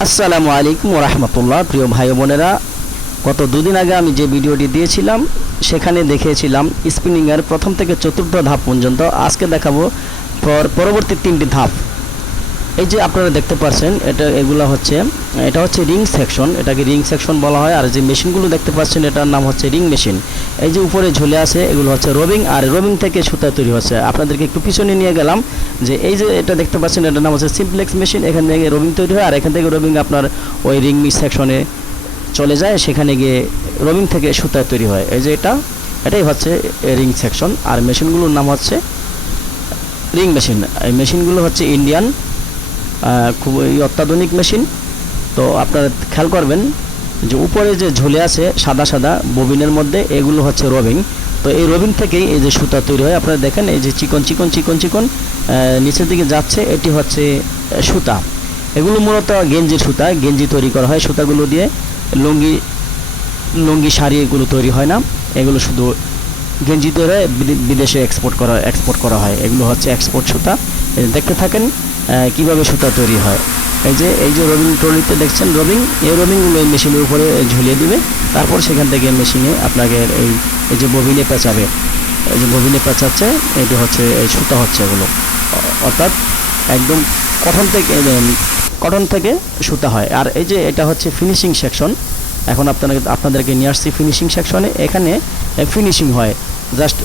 আসসালামু আলাইকুম রহমতুল্লাহ। প্রিয় ভাই বোনেরা, গত দুদিন আগে আমি যে ভিডিওটি দিয়েছিলাম, সেখানে দেখিয়েছিলাম স্পিনিংয়ের প্রথম থেকে চতুর্থ ধাপ পর্যন্ত। আজকে দেখাবো পর- পরবর্তী তিনটি ধাপ। এই যে আপনারা দেখতে পাচ্ছেন, এটা এগুলো হচ্ছে, এটা হচ্ছে রিং সেকশন, এটাকে রিং সেকশন বলা হয়, আর যে মেশিনগুলো দেখতে পাচ্ছেন, এটার নাম হচ্ছে রিং মেশিন। এই যে উপরে ঝুলে আছে, এগুলো হচ্ছে রবিং, আর রবিং থেকে সুতা তৈরি হচ্ছে। আপনাদেরকে একটু পিছনে নিয়ে গেলাম, যে এই যে এটা দেখতে পাচ্ছেন, এটার নাম হচ্ছে সিমপ্লেক্স মেশিন, এখান থেকে রবিং তৈরি হয়, আর এখান থেকে রবিং আপনার ওই রিং সেকশনে চলে যায়, সেখানে গিয়ে রবিং থেকে সুতা তৈরি হয়। এই যে এটা, এটাই হচ্ছে রিং সেকশন, আর মেশিনগুলোর নাম হচ্ছে রিং মেশিন। এই মেশিনগুলো হচ্ছে ইন্ডিয়ান খুবই অত্যাধুনিক মেশিন। তো আপনারা খেয়াল করবেন যে উপরে যে ঝুলে আছে, সাদা সাদা, ববিনের মধ্যে, এগুলো হচ্ছে রবিং তো এই রবিং থেকেই এই যে সুতা তৈরি হয়। আপনারা দেখেন এই যে চিকন চিকন চিকন চিকন নিচের দিকে যাচ্ছে, এটি হচ্ছে সুতা। এগুলো মূলত গেঞ্জির সুতা। গেঞ্জি তৈরি করা হয় সুতাগুলো দিয়ে। লুঙ্গি লুঙ্গি শাড়ি এগুলো তৈরি হয় না। এগুলো শুধু গেঞ্জি তৈরি বিদেশে এক্সপোর্ট করা এক্সপোর্ট করা হয়। এগুলো হচ্ছে এক্সপোর্ট সুতা। দেখতে থাকেন কীভাবে সুতা তৈরি হয়? এই যে এই যে রবিং ট্রলিতে দেখছেন রবিং এই রবিংগুলো মেশিনের উপরে ঝুলিয়ে দিবে, তারপর সেখান থেকে মেশিনে আপনাকে এই এই যে ববিনে পেঁচাবে, এই যে ববিনে পেঁচাচ্ছে, এটি হচ্ছে, এই সুতা হচ্ছে এগুলো। অর্থাৎ একদম কটন থেকে কটন থেকে সুতা হয়। আর এই যে, এটা হচ্ছে ফিনিশিং সেকশন এখন আপনাদের আপনাদেরকে নিয়ে আসছি ফিনিশিং সেকশনে এখানে ফিনিশিং হয়। জাস্ট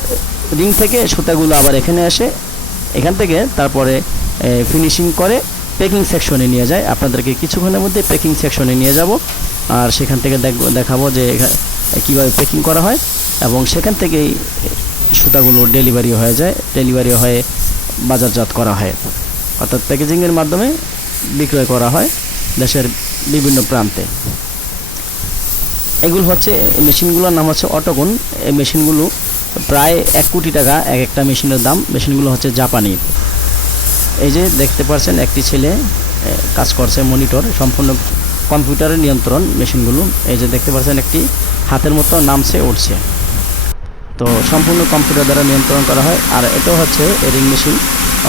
রিং থেকে সুতাগুলো আবার এখানে আসে। এখান থেকে তারপরে ফিনিশিং করে প্যাকিং সেকশনে নিয়ে যায়। আপনাদেরকে কিছুক্ষণের মধ্যে প্যাকিং সেকশনে নিয়ে যাব। আর সেখান থেকে দেখব যে কীভাবে প্যাকিং করা হয়। এবং সেখান থেকেই সুতাগুলো ডেলিভারি হয়ে যায় ডেলিভারি হয়ে বাজারজাত করা হয়। অর্থাৎ প্যাকেজিংয়ের মাধ্যমে বিক্রয় করা হয় দেশের বিভিন্ন প্রান্তে। এগুলো হচ্ছে মেশিনগুলোর নাম হচ্ছে অটোগুন। এই মেশিনগুলো প্রায় এক কোটি টাকা এক একটা মেশিনের দাম। মেশিনগুলো হচ্ছে জাপানি। এই যে দেখতে পাচ্ছেন একটি ছেলে কাজ করছে মনিটর সম্পূর্ণ কম্পিউটারের নিয়ন্ত্রণ মেশিনগুলো। এই যে দেখতে পাচ্ছেন একটি হাতের মতো নামছে উঠছে তো সম্পূর্ণ কম্পিউটার দ্বারা নিয়ন্ত্রণ করা হয়। আর এটাও হচ্ছে রিং মেশিন।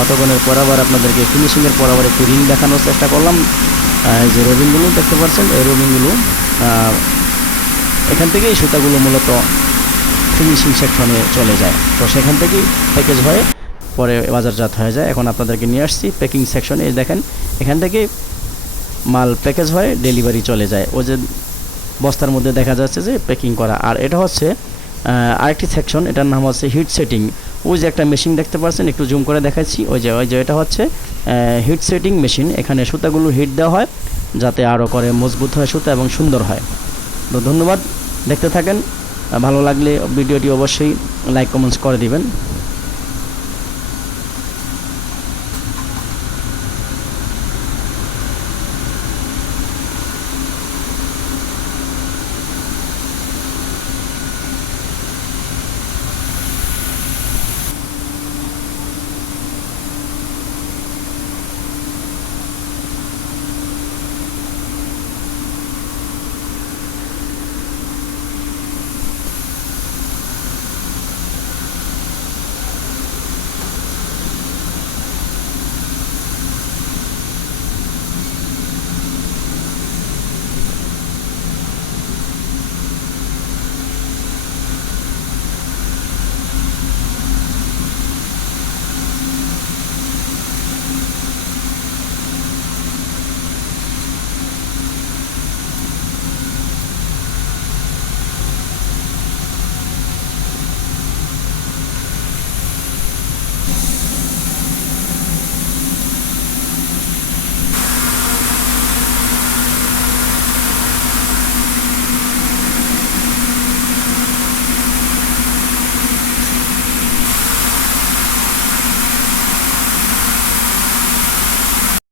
অতক্ষণের পর আবার আপনাদেরকে ফিনিশিংয়ের পর আবার একটু রিং দেখানোর চেষ্টা করলাম। যে রবিংগুলো দেখতে পাচ্ছেন এই রবিংগুলো আহ, এখান থেকেই সুতাগুলো মূলত ফিনিশিং সেকশনে চলে যায়। তো সেখান থেকেই প্যাকেজ হয়ে। পরে বাজারজাত হয়ে যায়। এখন আপনাদেরকে নিয়ে আসছি প্যাকিং সেকশনে দেখেন, এখান থেকে মাল প্যাকেজ হয়ে ডেলিভারি চলে যায়। ওই যে বস্তার মধ্যে দেখা যাচ্ছে যে প্যাকিং করা। আর এটা হচ্ছে আরেকটি সেকশন এটার নাম হচ্ছে হিট সেটিং ওই যে একটা মেশিন দেখতে পাচ্ছেন, একটু জুম করে দেখাচ্ছি। ওই যে ওই যে এটা হচ্ছে হিট সেটিং মেশিন এখানে সুতাগুলো হিট দেওয়া হয়, যাতে আরও করে মজবুত হয় সুতা এবং সুন্দর হয়। তো ধন্যবাদ। দেখতে থাকেন। ভালো লাগলে ভিডিওটি অবশ্যই লাইক কমেন্টস করে দিবেন।